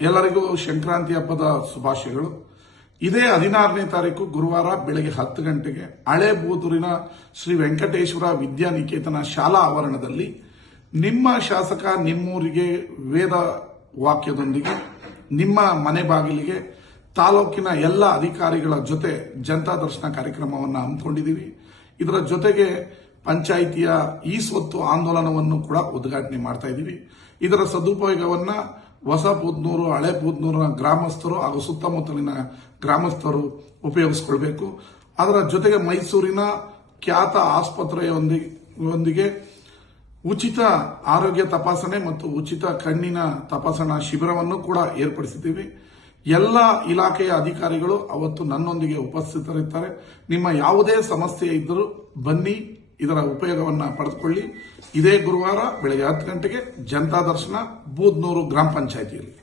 ಎಲ್ಲರಿಗೂ ಸಂಕ್ರಾಂತಿ ಹಬ್ಬದ ಶುಭಾಶಯಗಳು. ಇದೇ 16ನೇ ತಾರೀಕು ಗುರುವಾರ ಬೆಳಗ್ಗೆ 10 ಗಂಟೆಗೆ ಹಳೆ ಬೂದೂರಿನ ಶ್ರೀ ವೆಂಕಟೇಶ್ವರ ವಿದ್ಯಾನಿಕೇತನ ಶಾಲಾ ಆವರಣದಲ್ಲಿ ನಿಮ್ಮ ಶಾಸಕ ನಿಮ್ಮೂರಿಗೆ ವೇದ ವಾಕ್ಯದೊಂದಿಗೆ ನಿಮ್ಮ ಮನೆ ಬಾಗಿಲಿಗೆ ತಾಲೂಕಿನ ಎಲ್ಲ ಅಧಿಕಾರಿಗಳ ಜೊತೆ ಜನತಾ ದರ್ಶನ ಕಾರ್ಯಕ್ರಮವನ್ನು ಹಮ್ಮಿಕೊಂಡಿದ್ದೀವಿ. ಇದರ ಜೊತೆಗೆ ಪಂಚಾಯಿತಿಯ ಈ ಸ್ವತ್ತು ಆಂದೋಲನವನ್ನು ಕೂಡ ಉದ್ಘಾಟನೆ ಮಾಡ್ತಾ ಇದ್ದೀವಿ. ಇದರ ಸದುಪಯೋಗವನ್ನ ಹೊಸ ಬೂದ್ನೂರು, ಹಳೆ ಬೂದ್ನೂರಿನ ಗ್ರಾಮಸ್ಥರು ಹಾಗೂ ಸುತ್ತಮುತ್ತಲಿನ ಗ್ರಾಮಸ್ಥರು ಉಪಯೋಗಿಸಿಕೊಳ್ಬೇಕು. ಅದರ ಜೊತೆಗೆ ಮೈಸೂರಿನ ಖ್ಯಾತ ಆಸ್ಪತ್ರೆಯೊಂದಿಗೆ ಉಚಿತ ಆರೋಗ್ಯ ತಪಾಸಣೆ ಮತ್ತು ಉಚಿತ ಕಣ್ಣಿನ ತಪಾಸಣಾ ಶಿಬಿರವನ್ನು ಕೂಡ ಏರ್ಪಡಿಸಿದ್ದೀವಿ. ಎಲ್ಲ ಇಲಾಖೆಯ ಅಧಿಕಾರಿಗಳು ಅವತ್ತು ನನ್ನೊಂದಿಗೆ ಉಪಸ್ಥಿತರಿರ್ತಾರೆ. ನಿಮ್ಮ ಯಾವುದೇ ಸಮಸ್ಯೆ ಇದ್ದರೂ ಬನ್ನಿ, ಇದರ ಉಪಯೋಗವನ್ನು ಪಡೆದುಕೊಳ್ಳಿ. ಇದೇ ಗುರುವಾರ ಬೆಳಗ್ಗೆ 10 ಗಂಟೆಗೆ ಜನತಾ ದರ್ಶನ, ಬೂದ್ನೂರು ಗ್ರಾಮ ಪಂಚಾಯಿತಿಯಲ್ಲಿ.